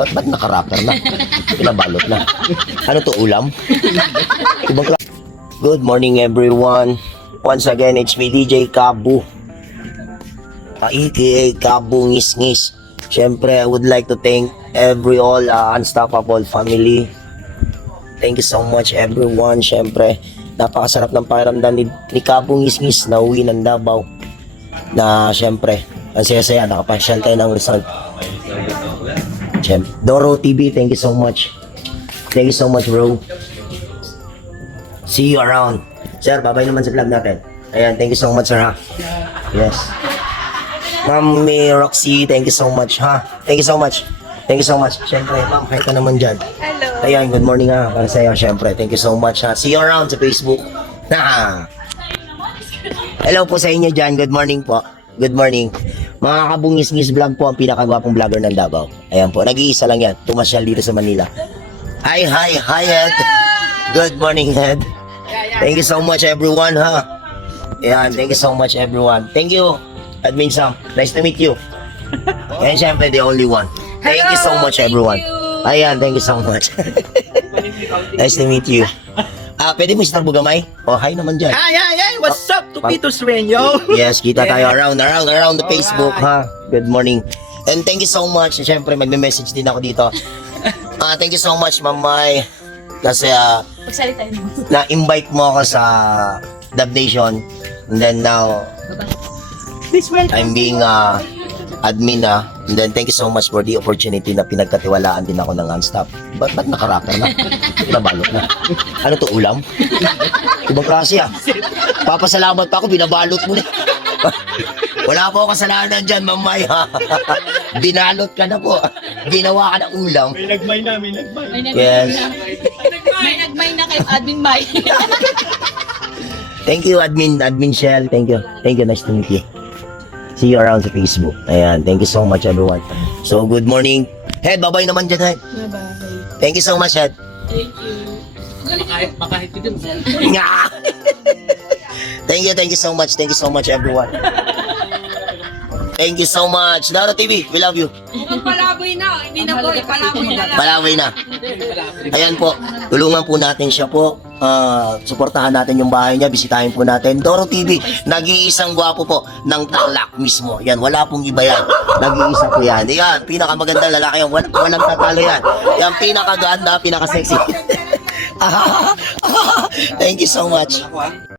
Ba't naka-wrapper na? Pinabalot na. Ano to, ulam? Good morning everyone. Once again, it's me DJ Kabu. aka Kabu Ngis-Ngis. Siyempre, I would like to thank all Unstoppable family. Thank you so much everyone. Siyempre, napakasarap ng pakiramdam ni Kabu Ngis-Ngis na uwi ng Davao. Na siyempre, ang saya-saya, nakapasyal tayo ng Rizal. Doro TV, thank you so much. Thank you so much, bro. See you around. Sir, babay naman sa vlog natin. Ayan, thank you so much, sir, ha? Yes. Ma'am Roxy, thank you so much, ha? Thank you so much. Thank you so much. Siyempre, ma'am, hi ka naman dyan. Hello. Ayan, good morning, ha? Para sa'yo, siyempre. Thank you so much, ha? See you around sa Facebook. Na. Hello po sa inyo dyan. Good morning po. Good morning. Mga kabungis-ngis vlog po ang pinakagwapong vlogger ng Davao. Ayan po, nag-iisa lang yan. Tumasyal dito sa Manila. Hi, Ed. Good morning, Ed. Thank you so much, everyone, ha? Ayan, thank you so much, everyone. Thank you, Admin Sam. Nice to meet you. And syempre, the only one. Thank you so much, everyone. Ayan, thank you so much. Nice to meet you. Pwede mo isang bugamay? Oh, hi naman dyan. Hi! What's up, Tupitos Renyo? Yes, kita tayo around the Facebook, ha? Good morning. And thank you so much. Siyempre, magme-message din ako dito. Thank you so much, Mamay. Kasi, Magsalita mo. na-invite mo ako sa Dub Nation. And then now, I'm being admin na. And then thank you so much for the opportunity na pinagkatiwalaan din ako ng Unstop. Ba't naka-wrapper na? Pinabalot na. Ano to, ulam? Ibang klase, Papasalamat pa ako, binabalot mo na. Wala po ako kasalanan dyan, Mamay, ha? Binalot ka na po. Ginawa ka na ulam. May nagmay na. Yes. May nagmay na kayo, Admin May. Thank you, Admin Shell. Thank you. Nice to meet you. See you around sa Facebook. Ayan, thank you so much, everyone. So, good morning. Head, babay naman dyan, Head. Bye-bye. Thank you so much, Head. Thank you. Makahit din. Nga! Thank you so much, everyone. Thank you so much. Daro TV, we love you. Palaboy na. Hindi na po. Palaboy na lang. Palaway na. Ayan po, tulungan po natin siya po. Suportahan natin yung bahay niya, bisitahin po natin. Doro TV, nag-iisang gwapo po ng Tarlac mismo. Yan, wala pong iba yan. Nag-iisa po yan. Yan, pinakamaganda lalaki yan. Walang tatalo yan. Yan, pinakaganda, pinakasexy. Thank you so much.